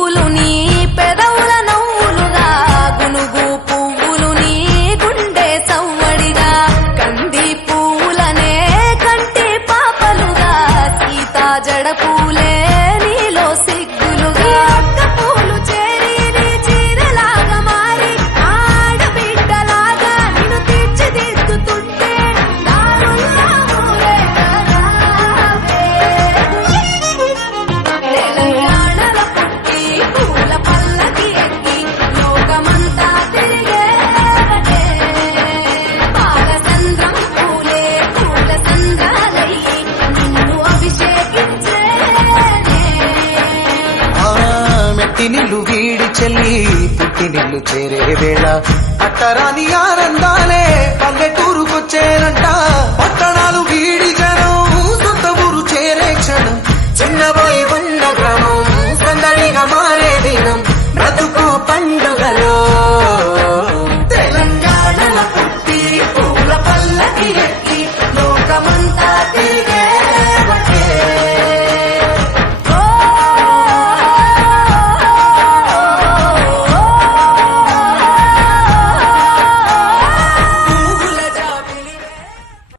పువ్వులు నీ పెదవుల నవ్వులుగా గునుగు పువ్వులు నీ గుండె సవ్వడిగా కంది పువ్వులనే కంటి పాపలుగా సీతా జడ పూలే నీలో సిగ్గులుగా పూలు చేరి నీ చీరలాగా మారి ఆడబిడ్డలాగా నిన్ను తీర్చిదిద్దుతుంటే దారుల్లా ఊరేగారావే. తెలంగాణలో పుట్టి పూల పల్లకి ఎక్కి లోకమంతా తిరిగేవటే. పాలచంద్రం పూలే పూల సంద్రాలయ్యి నిన్ను అభిషేకించేనే. మెట్టినిల్లు వీడి చెల్లి పుట్టినిల్లు చేరే వేళ అట్టరాని ఆనందాలే పల్లెటూరుకొచ్చేనంట.